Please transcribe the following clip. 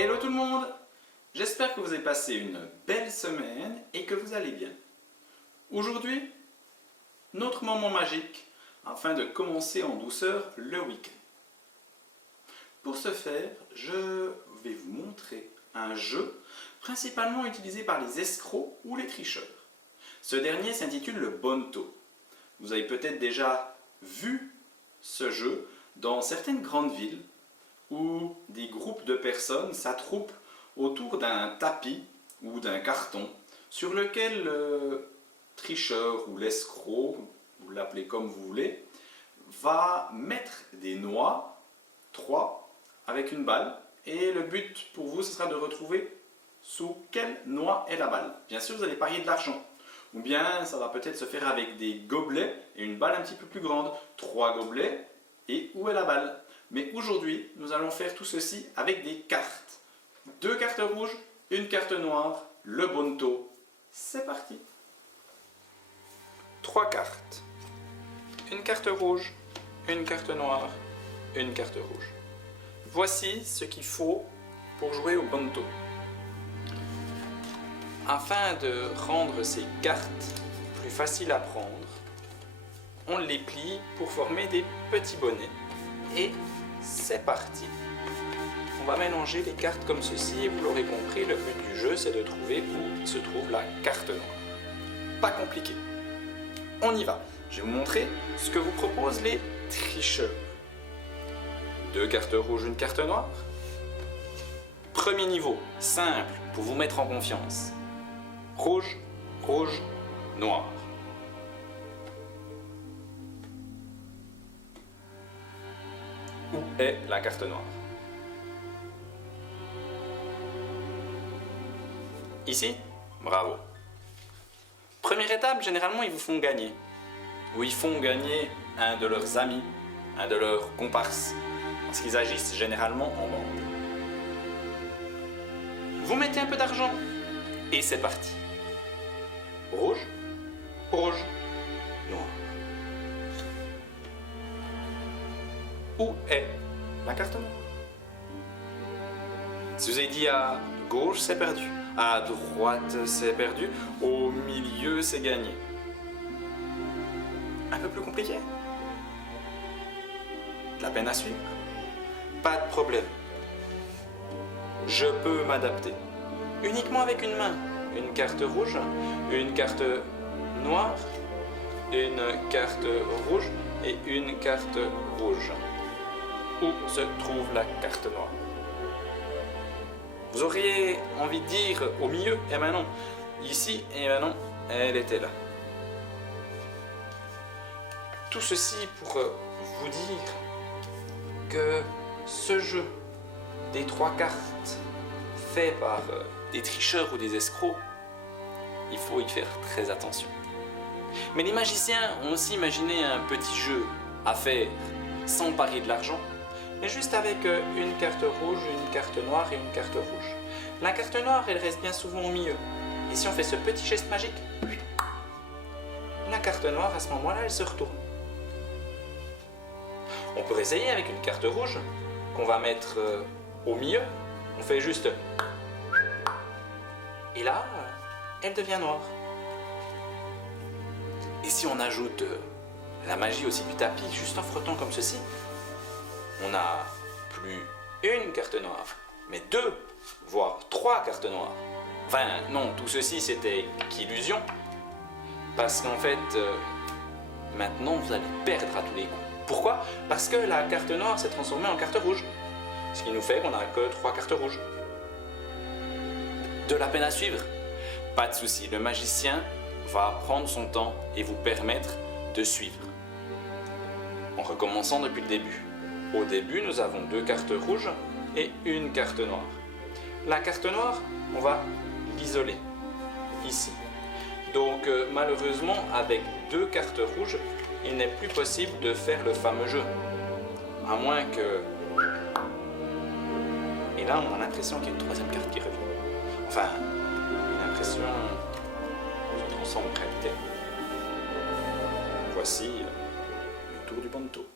Hello tout le monde! J'espère que vous avez passé une belle semaine et que vous allez bien. Aujourd'hui, notre moment magique afin de commencer en douceur le week-end. Pour ce faire, je vais vous montrer un jeu principalement utilisé par les escrocs ou les tricheurs. Ce dernier s'intitule le Bonto. Vous avez peut-être déjà vu ce jeu dans certaines grandes villes où des groupes de personnes s'attroupent autour d'un tapis ou d'un carton sur lequel le tricheur ou l'escroc, vous l'appelez comme vous voulez, va mettre des noix, 3, avec une balle, et le but pour vous ce sera de retrouver sous quelle noix est la balle. Bien sûr vous allez parier de l'argent, ou bien ça va peut-être se faire avec des gobelets et une balle un petit peu plus grande, 3 gobelets et où est la balle. Mais aujourd'hui nous allons faire tout ceci avec des cartes. 2 cartes rouges, une carte noire, le Bonto. C'est parti. 3 cartes. Une carte rouge, une carte noire, une carte rouge. Voici ce qu'il faut pour jouer au Bonto. Afin de rendre ces cartes plus faciles à prendre, on les plie pour former des petits bonnets. Et c'est parti. On va mélanger les cartes comme ceci et vous l'aurez compris, le but du jeu c'est de trouver où se trouve la carte noire. Pas compliqué. On y va. Je vais vous montrer ce que vous proposent les tricheurs. 2 cartes rouges, une carte noire. Premier niveau, simple pour vous mettre en confiance. Rouge, rouge, noir. Où est la carte noire? Ici? Bravo. Première étape, généralement ils vous font gagner. Ou ils font gagner un de leurs amis, un de leurs comparses. Parce qu'ils agissent généralement en bande. Vous mettez un peu d'argent et c'est parti. Rouge, rouge, noir. Où est la carte noire? Si vous avez dit à gauche, c'est perdu. À droite, c'est perdu. Au milieu, c'est gagné. Un peu plus compliqué? De la peine à suivre? Pas de problème. Je peux m'adapter. Uniquement avec une main. Une carte rouge, une carte noire, une carte rouge et une carte rouge. Où se trouve la carte noire? Vous auriez envie de dire au milieu, et ben non. Ici, et ben non, elle était là. Tout ceci pour vous dire que ce jeu des 3 cartes fait par des tricheurs ou des escrocs, il faut y faire très attention. Mais les magiciens ont aussi imaginé un petit jeu à faire sans parier de l'argent, mais juste avec une carte rouge, une carte noire et une carte rouge. La carte noire, elle reste bien souvent au milieu. Et si on fait ce petit geste magique, la carte noire, à ce moment-là, elle se retourne. On peut essayer avec une carte rouge qu'on va mettre au milieu. On fait juste... Et là, elle devient noire. Et si on ajoute la magie aussi du tapis, juste en frottant comme ceci, on n'a plus une carte noire, mais 2, voire 3 cartes noires. Enfin, non, tout ceci c'était qu'illusion, parce qu'en fait, maintenant vous allez perdre à tous les coups. Pourquoi? Parce que la carte noire s'est transformée en carte rouge, ce qui nous fait qu'on n'a que 3 cartes rouges. De la peine à suivre? Pas de souci, le magicien va prendre son temps et vous permettre de suivre. En recommençant depuis le début. Au début, nous avons 2 cartes rouges et une carte noire. La carte noire, on va l'isoler, ici. Donc malheureusement, avec 2 cartes rouges, il n'est plus possible de faire le fameux jeu. À moins que... Et là, on a l'impression qu'il y a une 3e carte qui revient. Enfin, une impression se transforme en réalité. Voici le tour du Bonto.